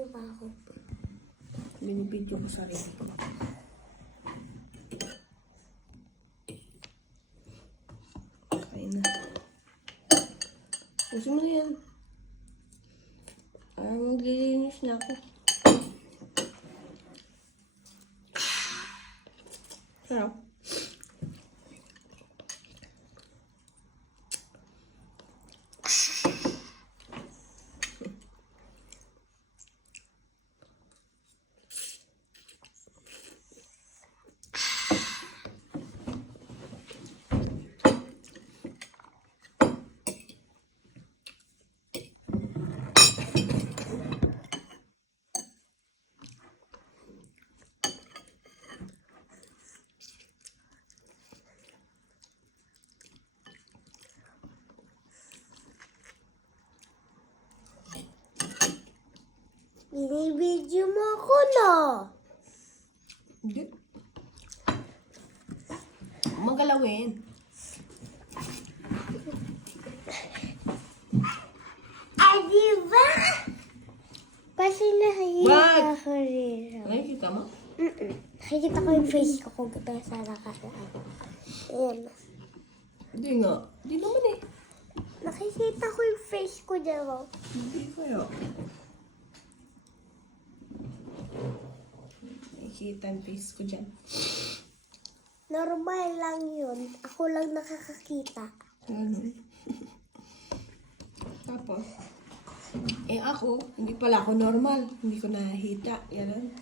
mo ba ako? Binibidyo ko sarili ko. Okay na. Pusin mo na yan. Ang maglilinis na ako. Sarap. Binibidyo mo ako, no? Hindi. Magalawin. Ay, di ba? Kasi nakikita Wag! ko rin. Nakikita mo? Nakikita ko yung face ko kung sa nakaraan. Ayan. Hindi nga. Hindi naman eh. Nakikita ko yung face ko dyan. Oh. Hindi kaya. Nakikita ang face ko dyan. Normal lang yun. Ako lang nakakakita. Ganun. Tapos, ako, hindi pala ako normal. Hindi ko nakahita. Ganun.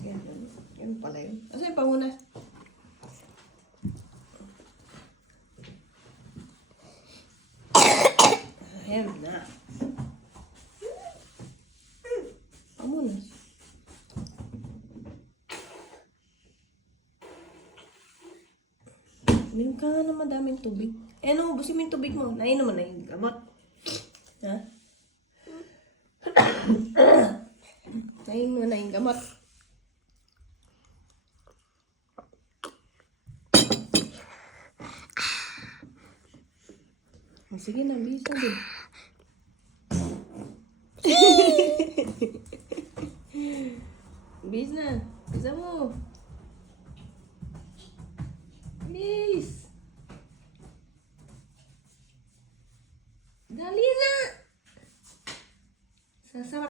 Ganun. Ganun pala yun. Asa yung pangunas? Ayan na. Pangunas. Minum ka nga ng madaming tubig. Eh, ano, ubusin mo yung tubig mo. Nainom mo na yung gamot. Ha? Nainom mo na yung gamot. Oh, sige na, bis na din. Bis na. Bisa mo. Bis.